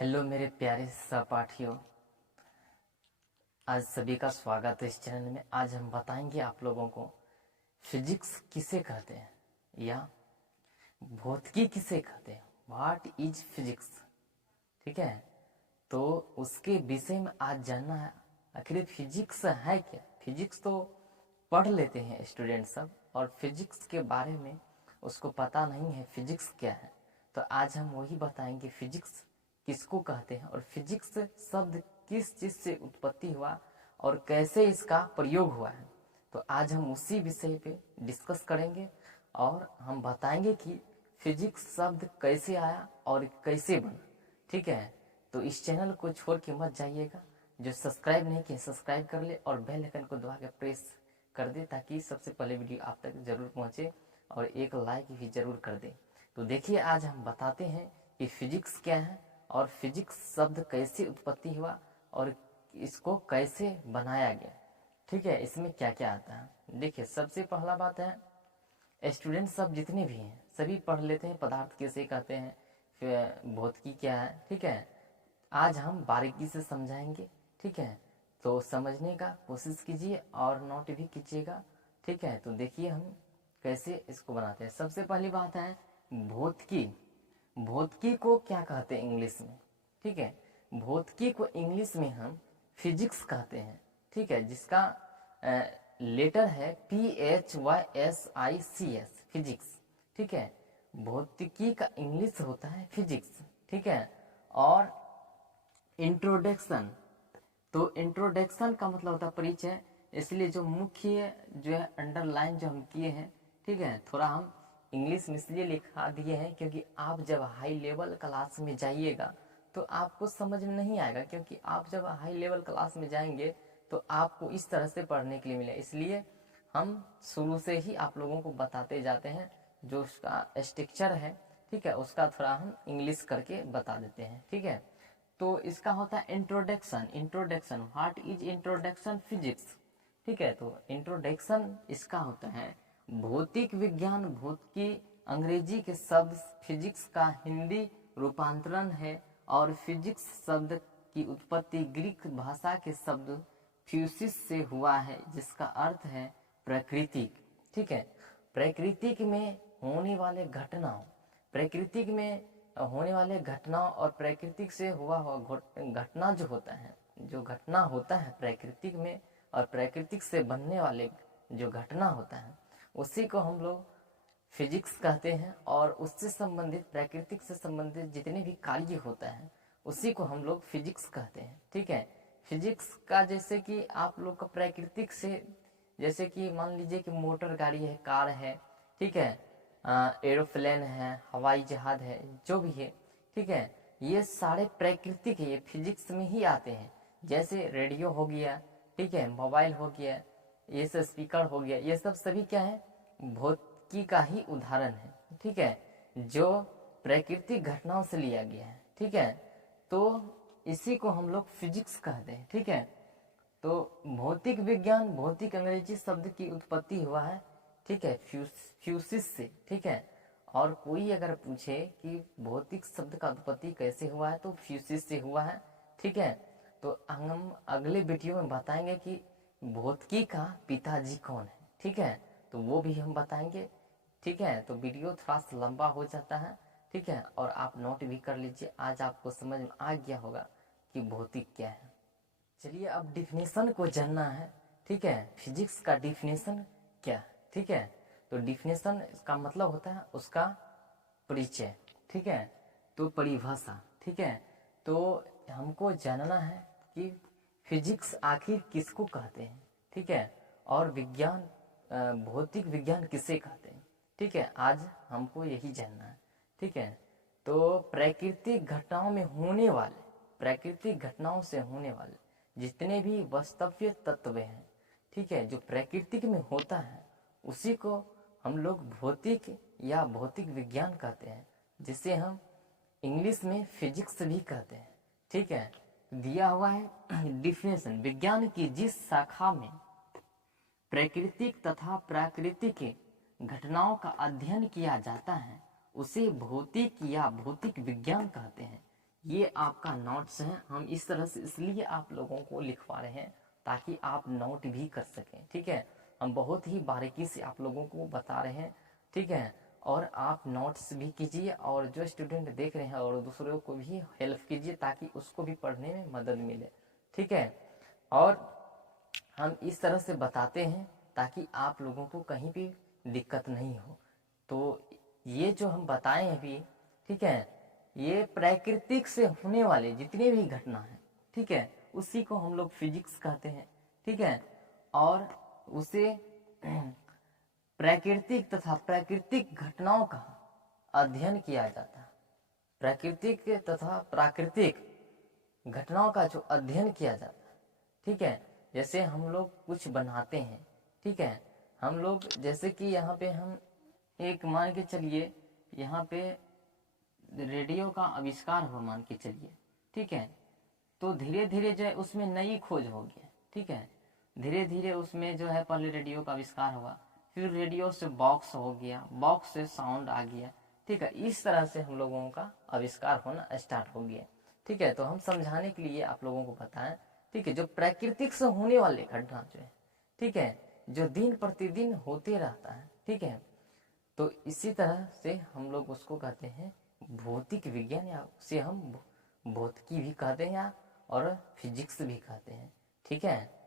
Hello मेरे प्यारे सहपाठियों, आज सभी का स्वागत है इस चैनल में। आज हम बताएंगे आप लोगों को फिजिक्स किसे कहते हैं या भौतिकी किसे कहते हैं। व्हाट इज फिजिक्स, ठीक है। तो उसके विषय में आज जानना है। आखिर फिजिक्स है क्या। फिजिक्स तो पढ़ लेते हैं स्टूडेंट सब, और फिजिक्स के बारे में उसको पता नहीं है फिजिक्स क्या है। तो आज हम वही बताएंगे फिजिक्स किसको कहते हैं और फिजिक्स शब्द किस चीज से उत्पत्ति हुआ और कैसे इसका प्रयोग हुआ है। तो आज हम उसी विषय पे डिस्कस करेंगे और हम बताएंगे कि फिजिक्स शब्द कैसे आया और कैसे बना, ठीक है। तो इस चैनल को छोड़ के मत जाइएगा। जो सब्सक्राइब नहीं किए सब्सक्राइब कर ले और बेल आइकन को दबा के प्रेस कर दे ताकि सबसे पहले वीडियो आप तक जरूर पहुंचे, और एक लाइक भी जरूर कर दे। तो देखिए आज हम बताते हैं कि फिजिक्स क्या है और फिजिक्स शब्द कैसे उत्पत्ति हुआ और इसको कैसे बनाया गया, ठीक है। इसमें क्या क्या आता है। देखिए सबसे पहला बात है, स्टूडेंट सब जितने भी हैं सभी पढ़ लेते हैं पदार्थ किसे कहते हैं, फिर भौतिकी क्या है, ठीक है। आज हम बारीकी से समझाएंगे, ठीक है। तो समझने का कोशिश कीजिए और नोट भी कीजिएगा, ठीक है। तो देखिए हम कैसे इसको बनाते हैं। सबसे पहली बात है भौतिकी। भौतिकी को क्या कहते हैं इंग्लिश में, ठीक है। भौतिकी को इंग्लिश में हम फिजिक्स कहते हैं, ठीक है। जिसका लेटर है PHYSICS, फिजिक्स, ठीक है। भौतिकी का इंग्लिश होता है फिजिक्स, ठीक है। और इंट्रोडक्शन, तो इंट्रोडक्शन का मतलब होता है परिचय। इसलिए जो मुख्य जो है अंडरलाइन जो हम किए हैं, ठीक है, थोड़ा हम इंग्लिश में इसलिए लिखा दिए हैं क्योंकि आप जब हाई लेवल क्लास में जाइएगा तो आपको समझ में नहीं आएगा, क्योंकि आप जब हाई लेवल क्लास में जाएंगे तो आपको इस तरह से पढ़ने के लिए मिले। इसलिए हम शुरू से ही आप लोगों को बताते जाते हैं, जो उसका स्ट्रक्चर है, ठीक है, उसका थोड़ा हम इंग्लिश करके बता देते हैं, ठीक है। तो इसका होता है introduction. Introduction, what is introduction physics, ठीक है। तो इंट्रोडक्शन इसका होता है भौतिक विज्ञान। भौतिकी अंग्रेजी के शब्द फिजिक्स का हिंदी रूपांतरण है, और फिजिक्स शब्द की उत्पत्ति ग्रीक भाषा के शब्द फ्यूसिस से हुआ है, जिसका अर्थ है प्राकृतिक, ठीक है। प्राकृतिक में होने वाले घटनाओं, प्राकृतिक में होने वाले घटनाओं और प्राकृतिक से हुआ घटना जो होता है, जो घटना होता है प्राकृतिक में और प्राकृतिक से बनने वाले जो घटना होता है उसी को हम लोग फिजिक्स कहते हैं। और उससे संबंधित प्राकृतिक से संबंधित जितने भी कार्य होता है उसी को हम लोग फिजिक्स कहते हैं, ठीक है। फिजिक्स का जैसे कि आप लोग का प्राकृतिक से, जैसे कि मान लीजिए कि मोटर गाड़ी है, कार है, ठीक है, एरोप्लेन है, हवाई जहाज है, जो भी है, ठीक है, ये सारे प्राकृतिक है, ये फिजिक्स में ही आते हैं। जैसे रेडियो हो गया, ठीक है, मोबाइल हो गया, ये सब स्पीकर हो गया, ये सब सभी क्या है, भौतिकी का ही उदाहरण है, ठीक है, जो प्राकृतिक घटनाओं से लिया गया है, ठीक है। तो इसी को हम लोग फिजिक्स कहते हैं, ठीक है। तो भौतिक विज्ञान, भौतिक अंग्रेजी शब्द की उत्पत्ति हुआ है, ठीक है, फ्यूसिस से, ठीक है। और कोई अगर पूछे कि भौतिक शब्द का उत्पत्ति कैसे हुआ है तो फ्यूसिस से हुआ है, ठीक है। तो हम अगले वीडियो में बताएंगे कि भौतिकी का पिताजी कौन है, ठीक है, तो वो भी हम बताएंगे, ठीक है। तो वीडियो थोड़ा सा लंबा हो जाता है, ठीक है, और आप नोट भी कर लीजिए। आज आपको समझ में आ गया होगा कि भौतिक क्या है। चलिए अब डिफिनेशन को जानना है, ठीक है। फिजिक्स का डिफिनेशन क्या है, ठीक है। तो डिफिनेशन का मतलब होता है उसका परिचय, ठीक है, तो परिभाषा, ठीक है। तो हमको जानना है कि फिजिक्स आखिर किसको कहते हैं, ठीक है, और विज्ञान, भौतिक विज्ञान किसे कहते हैं, ठीक है। आज हमको यही जानना है, ठीक है। तो प्राकृतिक घटनाओं में होने वाले, प्राकृतिक घटनाओं से होने वाले जितने भी वास्तविक तत्व हैं, ठीक है, जो प्राकृतिक में होता है उसी को हम लोग भौतिक या भौतिक विज्ञान कहते हैं, जिसे हम इंग्लिश में फिजिक्स भी कहते हैं, ठीक है। दिया हुआ है डिफिनेशन, विज्ञान की जिस शाखा में प्राकृतिक तथा प्राकृतिक घटनाओं का अध्ययन किया जाता है उसे भौतिक या भौतिक विज्ञान कहते हैं। ये आपका नोट्स है, हम इस तरह से इसलिए आप लोगों को लिखवा रहे हैं ताकि आप नोट भी कर सकें, ठीक है। हम बहुत ही बारीकी से आप लोगों को बता रहे हैं, ठीक है। और आप नोट्स भी कीजिए और जो स्टूडेंट देख रहे हैं और दूसरों को भी हेल्प कीजिए ताकि उसको भी पढ़ने में मदद मिले, ठीक है। और हम इस तरह से बताते हैं ताकि आप लोगों को कहीं भी दिक्कत नहीं हो। तो ये जो हम बताए हैं अभी, ठीक है, ये प्राकृतिक से होने वाले जितने भी घटना हैं, ठीक है, उसी को हम लोग फिजिक्स कहते हैं, ठीक है। और उसे प्राकृतिक तथा प्राकृतिक घटनाओं का अध्ययन किया जाता है। प्राकृतिक तथा प्राकृतिक घटनाओं का जो अध्ययन किया जाता है, ठीक है। जैसे हम लोग कुछ बनाते हैं, ठीक है, हम लोग जैसे कि यहाँ पे हम एक मान के चलिए यहाँ पे रेडियो का आविष्कार हुआ मान के चलिए, ठीक है। तो धीरे धीरे जो है उसमें नई खोज हो गई, ठीक है। धीरे धीरे उसमें जो है पहले रेडियो का आविष्कार हुआ, फिर रेडियो से बॉक्स हो गया, बॉक्स से साउंड आ गया, ठीक है। इस तरह से हम लोगों का आविष्कार होना स्टार्ट हो गया, ठीक है। तो हम समझाने के लिए आप लोगों को बताएं, ठीक है, जो प्राकृतिक से होने वाले घटना जो है, ठीक है, जो दिन प्रतिदिन होते रहता है, ठीक है। तो इसी तरह से हम लोग उसको कहते हैं भौतिक विज्ञान, या उसे हम भौतिकी भी कहते हैं और फिजिक्स भी कहते हैं, ठीक है।